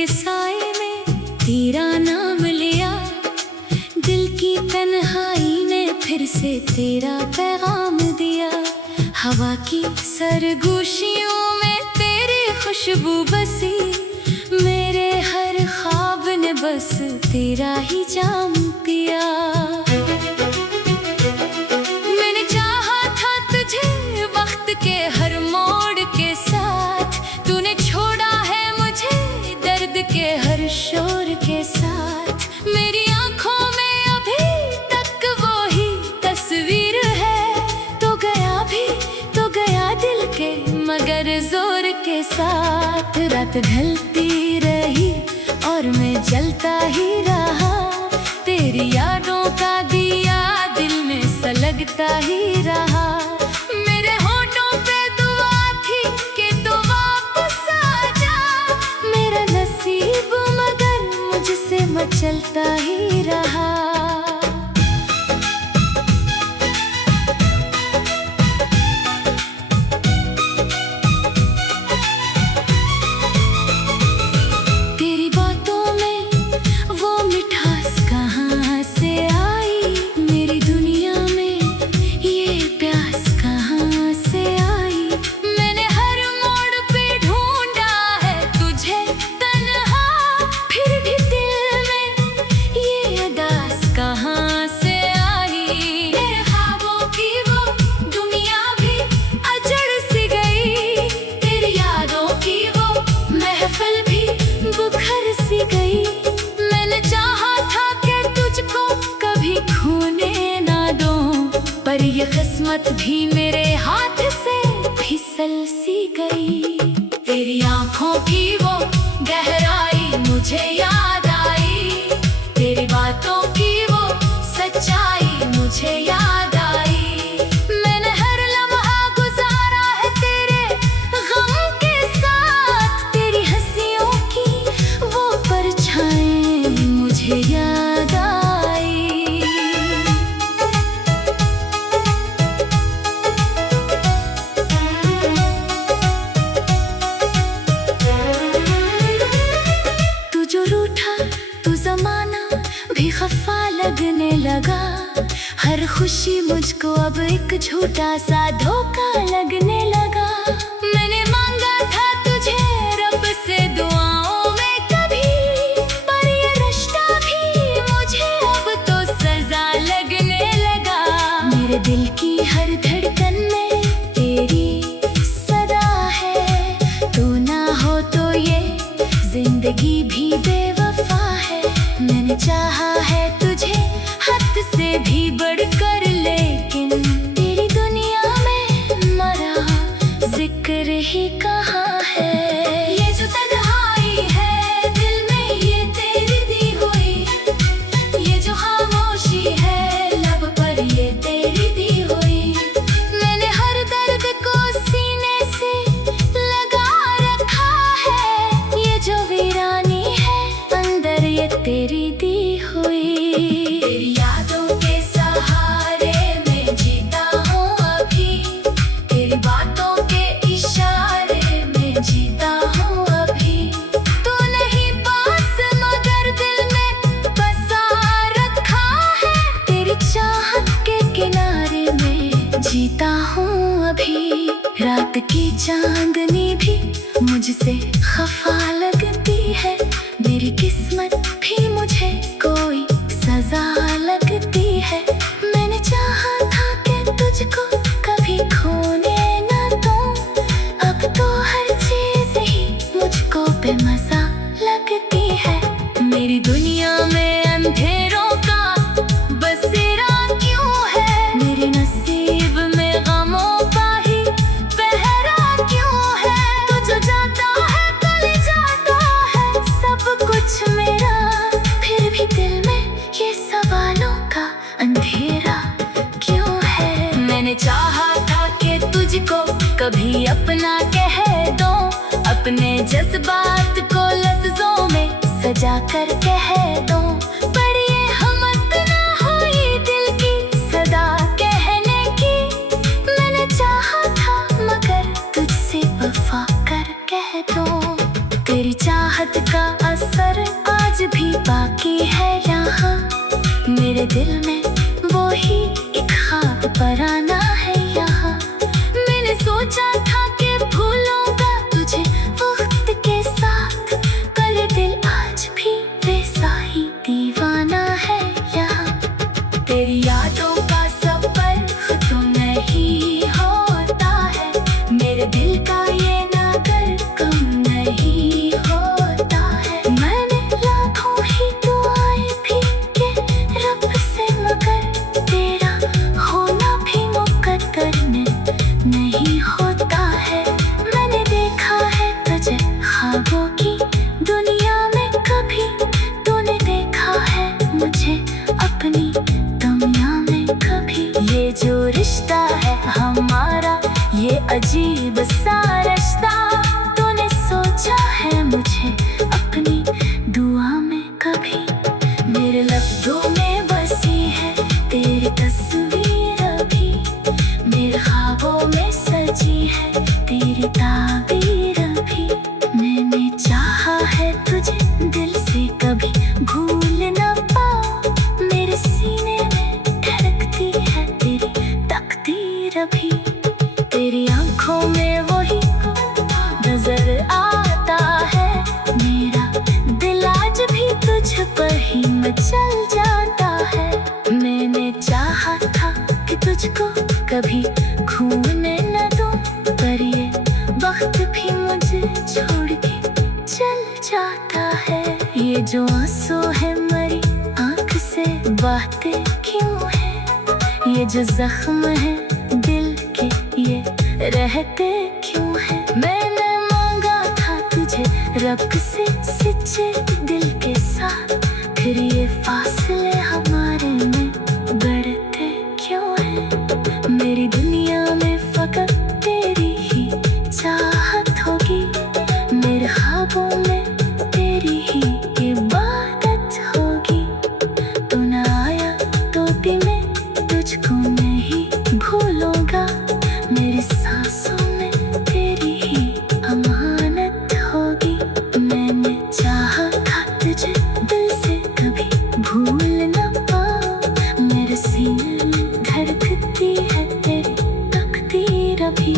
के साए में तेरा नाम लिया, दिल की तन्हाई ने फिर से तेरा पैगाम दिया। हवा की सरगोशियों में तेरी खुशबू बसी, मेरे हर ख्वाब ने बस तेरा ही जाम पिया। मैंने चाहा था तुझे वक्त के हर मोड़ के साथ, तूने छोड़ा है मुझे दर्द के हर शोर के साथ। मेरी आंखों में अभी तक वो ही तस्वीर है, तो गया दिल के मगर जोर के साथ। रात ढलती रही और मैं जलता ही रहा, तेरी यादों का दिया दिल में सलगता ही रहा। मेरे होठों पे दुआ थी कि तू वापस आ जा, मेरा नसीब मगर मुझसे मचलता ही रहा। पर ये किस्मत भी मेरे हाथ से फिसल सी गई। तेरी आंखों की वो गहराई मुझे याद आई, तेरी बातों की वो सच्चाई मुझे याद आई। मैंने हर लम्हा गुजारा है तेरे गम के साथ, तेरी हंसियों की वो परछाएं मुझे याद आई। तू ज़माना भी खफा लगने लगा, हर खुशी मुझको अब एक झूठा सा धोखा लगने लगा। मैंने मांगा था तुझे रब से दुआओं में कभी, पर ये रिश्ता भी मुझे अब तो सजा लगने लगा। मेरे दिल की हर धड़कन में तेरी सदा है, तू ना हो तो ये जिंदगी भी बेवफा है। मैंने चाहा है तुझे हद से भी बढ़कर, लेकिन तेरी दुनिया में मरा जिक्र ही कहाँ है। ये जो तन्हाई है दिल में ये तेरी दी हुई, ये जो खामोशी है लब पर ये तेरी दी हुई। मैंने हर दर्द को सीने से लगा रखा है, ये जो वीरानी है अंदर ये तेरी दी हुई। तेरी यादों के सहारे में जीता हूँ अभी, तेरी बातों के इशारे में जीता हूँ अभी। तू नहीं पास मगर दिल में बसा रखा है, तेरी चाहत के किनारे में जीता हूँ अभी। रात की चांदनी भी मुझसे खफा लगती है, मेरी किस्मत भी मुझे कोई सजा लगती है। मैंने चाहा था कि तुझको कभी खोने ना दूं, अब तो हर चीज ही मुझको बेमज़ा लगती है। मेरी दुनिया में अंधेरों का बसेरा क्यों है, मेरे नसीब में गमों का ही पहरा क्यों है। तू जो जाता है कल जाता है सब कुछ मेरा, फिर भी दिल में ये सवालों का अंधेरा क्यों है। मैंने चाहा था कि तुझको कभी अपना कह दूं, अपने जज्बात को लफ्जों में सजा कर कह दूं, पर ये हिम्मत ना हुई दिल की सदा कहने की। मैंने चाहा था मगर तुझसे वफा कर कह दूं, तेरी चाहत का मेरे दिल में वो ही एक ख्वाब पराना है यहाँ। मैंने सोचा था कि भूलूंगा तुझे वक्त के साथ, पर दिल आज भी वैसा ही दीवाना है यहाँ। तेरी यादों का सफर तो नहीं होता है, मेरे दिल का ये नगर कम नहीं होता है। मैंने लाखों ही दुआएं भी के रब से, मगर तेरा होना भी मुकद्दर में नहीं होता है। मैंने देखा है तुझे ख्वाबों की दुनिया में, कभी तूने देखा है मुझे अपनी दुनिया में कभी। ये जो रिश्ता है हमारा, ये अजीब सा रिश्ता, तूने सोचा है मुझे अपनी दुआ में कभी। मेरे लफ्ज़ों में बसी है तेरी तस्वीर अभी, मेरे ख्वाबों में सजी है तेरी ताबीर अभी। मैंने चाहा है तुझे दिल से, कभी भूल न पाऊं, मेरे सीने में धड़कती है तेरी तकदीर अभी। तेरी आंखों में वही नजर आता है, मेरा दिल आज भी तुझ पर ही मचल जाता है। मैंने चाहा था कि तुझको कभी खोने न दूं, पर ये वक्त भी मुझे छोड़ के चल जाता है। ये जो आंसू है मेरी आंख से बहते क्यों है, ये जो जख्म है दिल के ये रहते क्यों है। मैंने मांगा था तुझे रब से सच्चे दिल के साथ, फिर ये फासले हमारे में बढ़ते क्यों है। मेरी दुनिया में फकत तेरी ही चाहत होगी, मेरे ख्वाबों में तेरी ही इबादत होगी। तू न आया तो भी मैं तुझको नहीं भूलूंगा, मेरी सांसों में तेरी ही अमानत होगी। मैंने चाहा था तुझे दिल से, कभी भूल न पाऊं, मेरे सीने में धड़कती है तेरी तकदीर अभी।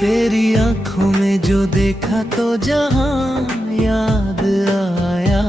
तेरी आंखों में जो देखा तो जहां याद आया,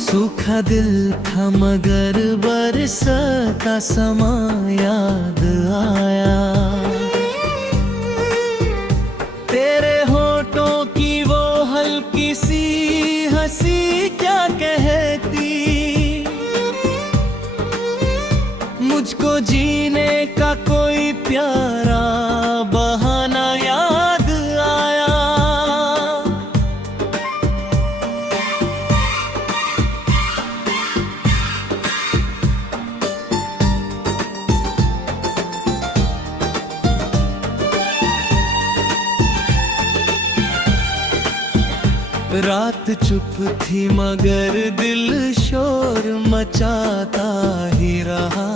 सूखा दिल था मगर बरसता समा याद आया। तेरे होठों की वो हल्की सी हंसी क्या कहती, मुझको जीने का कोई प्यारा बहाना याद आया। रात चुप थी मगर दिल शोर मचाता ही रहा,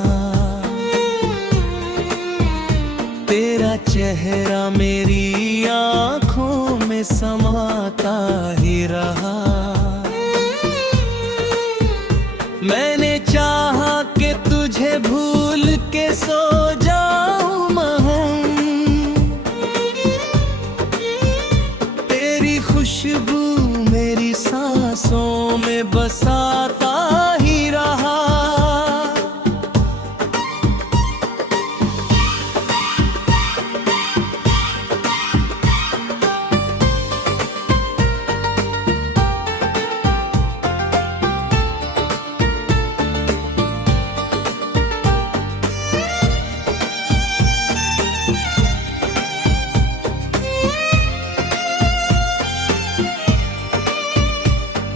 तेरा चेहरा मेरी आँखों में समाता ही रहा। मैंने चाहा कि तुझे भूल के सो जाऊं महम, तेरी खुशबू मेरी सांसों में बसाता ही रहा।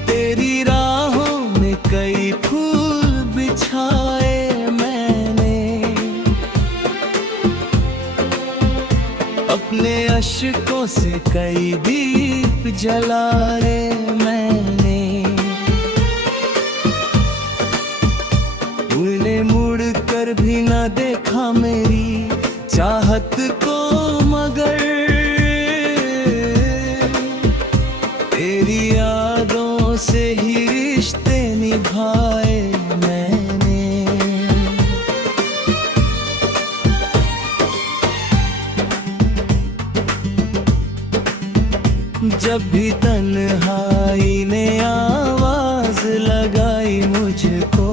तेरी राहों में कई फूल बिछाए मैंने, अपने अश्कों से कई दीप जलाए मैंने। उन्हें मुड़ कर भी न देखा मेरी चाहत को, मगर तेरी यादों से ही रिश्ते निभाए मैंने। जब भी तन्हाई ने आवाज लगाई मुझको,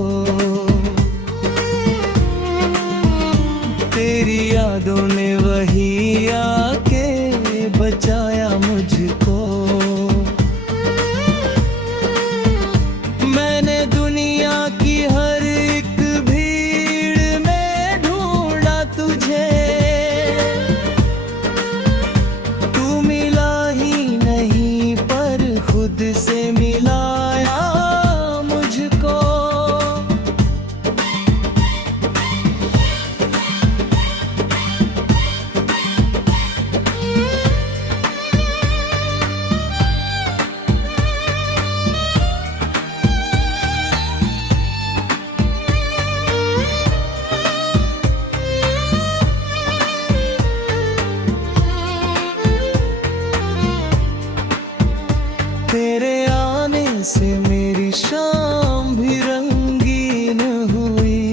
तेरी यादों ने वही आके बचाया मुझको। मैंने दुनिया की हर एक भीड़ में ढूंढा तुझे, तू मिला ही नहीं पर खुद से मिलाया मुझको। तेरे आने से मेरी शाम भी रंगीन हुई,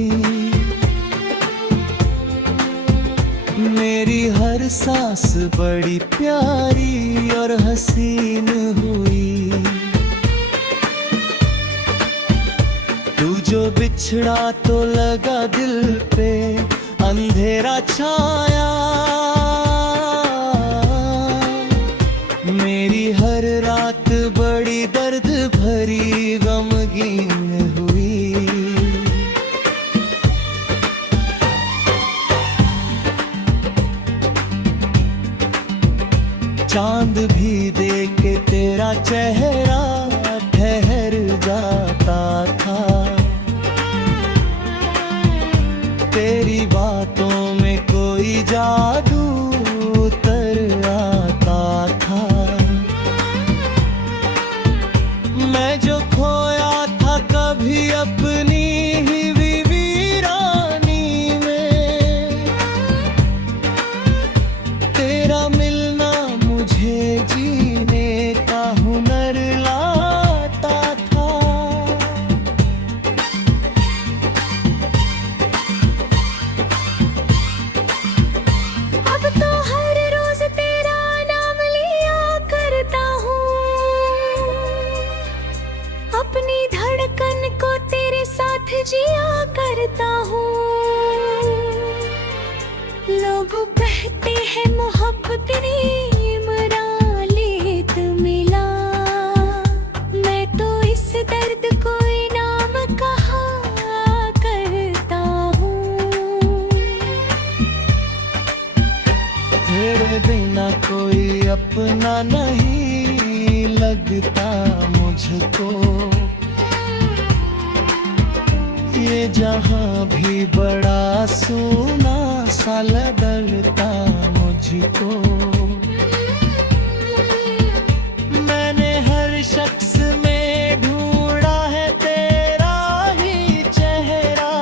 मेरी हर सांस बड़ी प्यारी और हसीन हुई। तू जो बिछड़ा तो लगा दिल पे अंधेरा छाया, मेरी हर रात बड़ी दर्द भरी गमगीन हुई। चांद भी देख के तेरा चेहरा ठहर जाता था, तेरी बातों में कोई जादू उतर आता था। मैं जो खोया था कभी अपनी ही वीरानी में, तेरा मिलना मुझे जीने का हुनर लाता था। अब तो हर रोज तेरा नाम लिया करता हूँ, अपनी धड़कन को तेरे साथ जिया करता हूँ। लोग कहते हैं मोहब्बत ने इमरान मिला, मैं तो इस दर्द को इनाम कहा करता हूँ। तेरे बिना कोई अपना नहीं लगता मुझको, ये जहां भी बड़ा सूना सा लगता मुझको। मैंने हर शख्स में ढूंढा है तेरा ही चेहरा,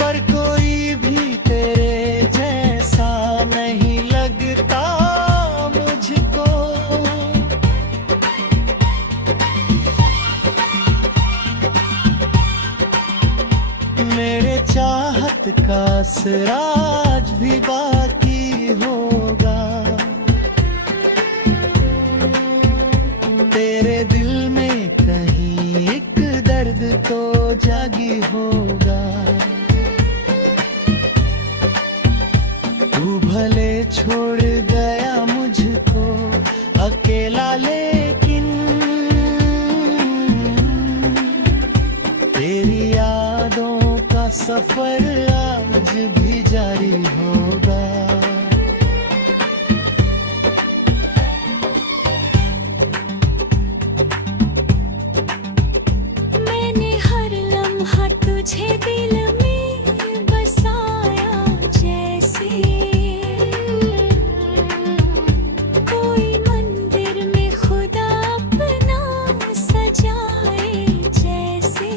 पर कोई भी तेरे जैसा नहीं लगता मुझको। मेरे चाहत का असराज भी बाकी होगा, तेरे दिल में कहीं एक दर्द तो जागी होगा। तू भले छोड़ गया मुझको अकेला, लेकिन तेरी यादों का सफर आज भी जारी होगा। मैंने हर लम्हा तुझे दिल में बसाया, जैसे कोई मंदिर में खुदा अपना सजाए। जैसे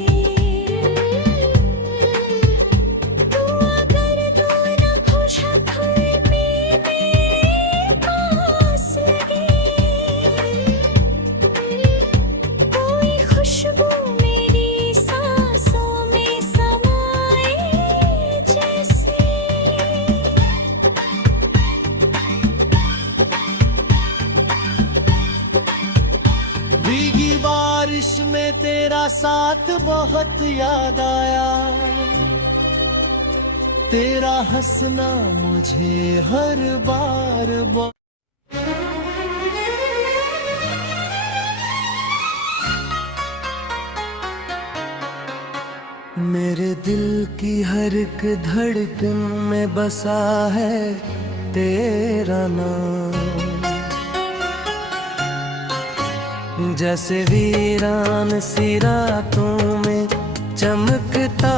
बहुत याद आया, तेरा हंसना मुझे हर बार मेरे दिल की हर एक धड़कन में बसा है तेरा नाम। जैसे वीरान सी रातों में चमकता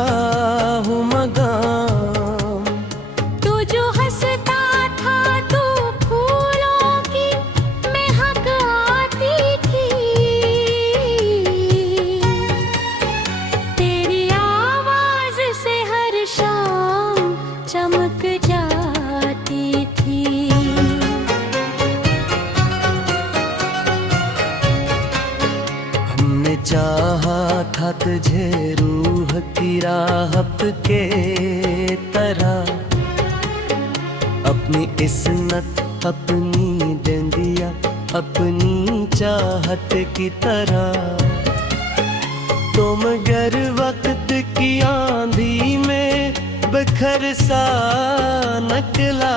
हूँ मदाम। तू जो हंसता था तू फूलों की महक आती थी, तेरी आवाज से हर शाम चमक जाती थी। हमने चाहा था तुझे रूह की राहत के तरह, अपनी इस्मत अपनी दे दिया अपनी चाहत की तरह। तो मगर वक्त की आंधी में बखर सा निकला,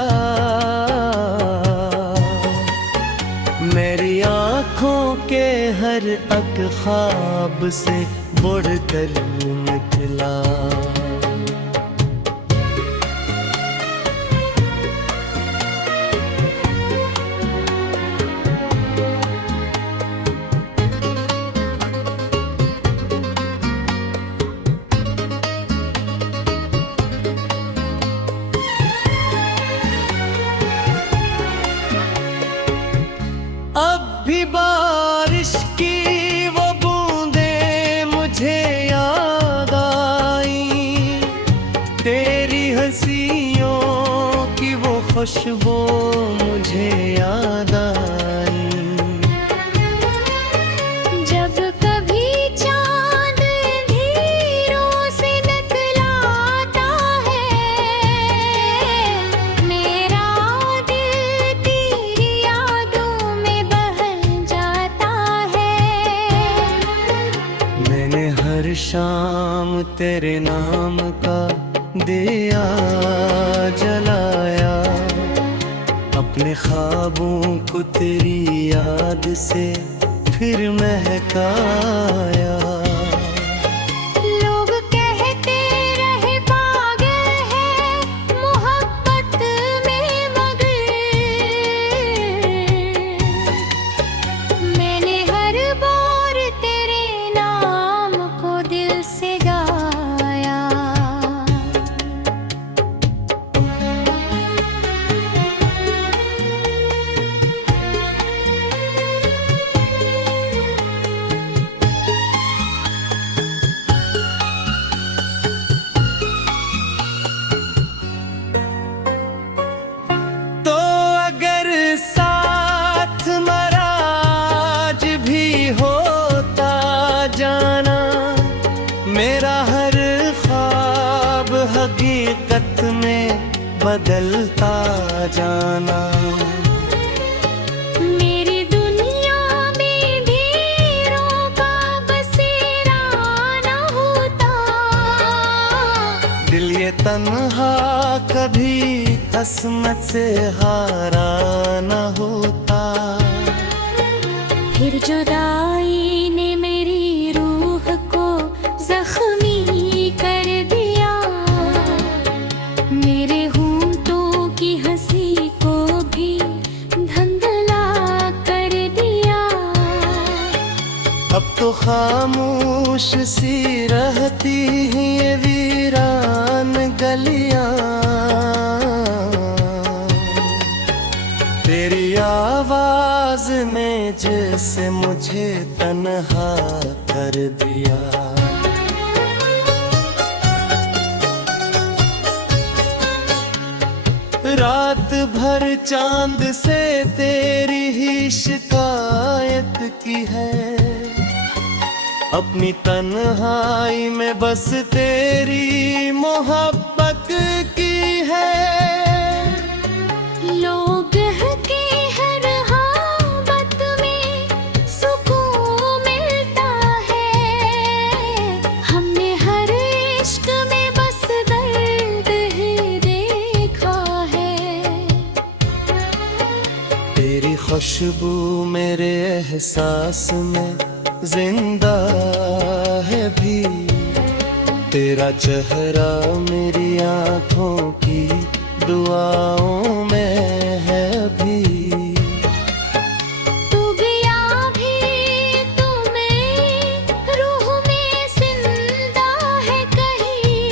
मेरी आँखों के हर एक ख्वाब से बढ़ कर निकला। अब भी बारिश की वो बूंदें मुझे याद आई, तेरी हंसियों की वो खुशबू मुझे याद आई। जब कभी चांद अंधेरों से निकलाता है, मेरा दिल तेरी यादों में बहल जाता है। मैंने हर शाम तेरे नाम का दिया जलाया, अपने ख्वाबों को तेरी याद से फिर महकाया। लोग कहते रहे पागल है मोहब्बत में मगर, मैंने हर बार तेरे नाम को दिल से गाया। तो अगर साथ मराज भी होता जाना, मेरा हर ख्वाब हकीकत में बदलता जाना। मेरी दुनिया में ढेरों का बसेरा न होता, दिल ये तन्हा कभी किस्मत से हारा न होता। फिर जुदाई ने मेरी रूह को जख्मी कर दिया, मेरे होंठों की हंसी को भी धुंधला कर दिया। अब तो खामोश सी रहती हैं ये वीरान गलियां, तेरी आवाज ने जैसे मुझे तन्हा कर दिया। रात भर चांद से तेरी ही शिकायत की है, अपनी तन्हाई में बस तेरी मोहब्बत की है। लोग के हर हालत में सुकून मिलता है, खुशबू मेरे एहसास में जिंदा है भी, तेरा चेहरा मेरी आंखों की दुआओं में है भी। तू गया भी तू मेरी रूह में जिंदा है कहीं।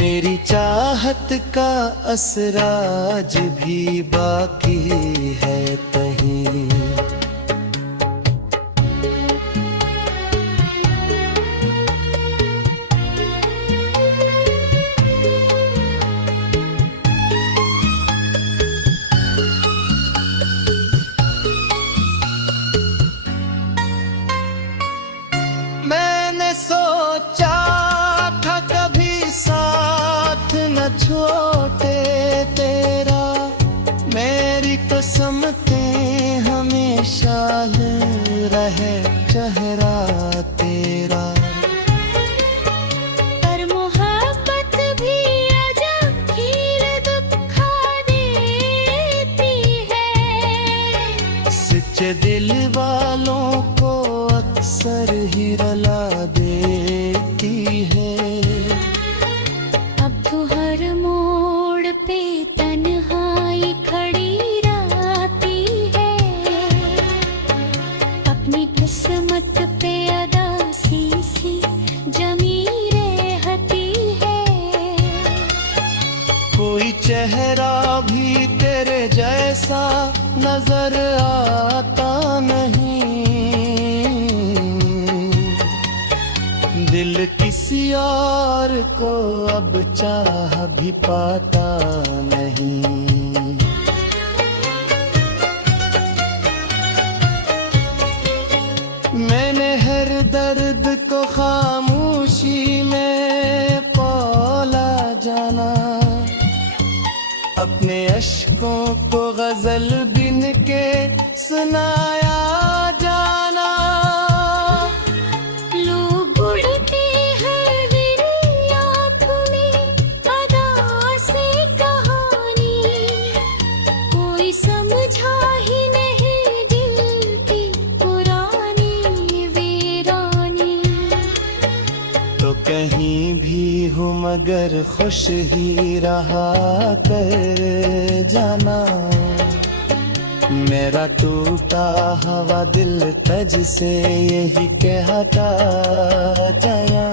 मेरी चाहत का असर आज भी बाकी है कहीं। मैंने सोचा था कभी साथ न छोटे तेरा, मेरी कसमते हमेशा रहे चेहरा तेरा। पर मोहब्बत भी अजब खीर दुखा देती है। सच्चे दिल वालों को अक्सर ही रुला देती है। अब तो हर मोड़ पे तन्हाई खड़ी रहती है। अपनी किस्मत पे अदासी सी जमी रहती है। कोई चेहरा भी तेरे जैसा नजर आता नहीं। दिल किसी और को अब चाह भी पाता नहीं। मैंने हर दर्द को खामोशी में पौला जाना, अपने अश्कों को गजल बिन के सुनाया जाना। लोग उड़ते हैं मेरी आँख में अदा से कहानी, कोई समझा ही नहीं दिल की पुरानी वीरानी। तो कहीं भी हूँ मगर खुश ही रहा कर जाना। मेरा टूटा हवा दिल तज से यही कहता जाया।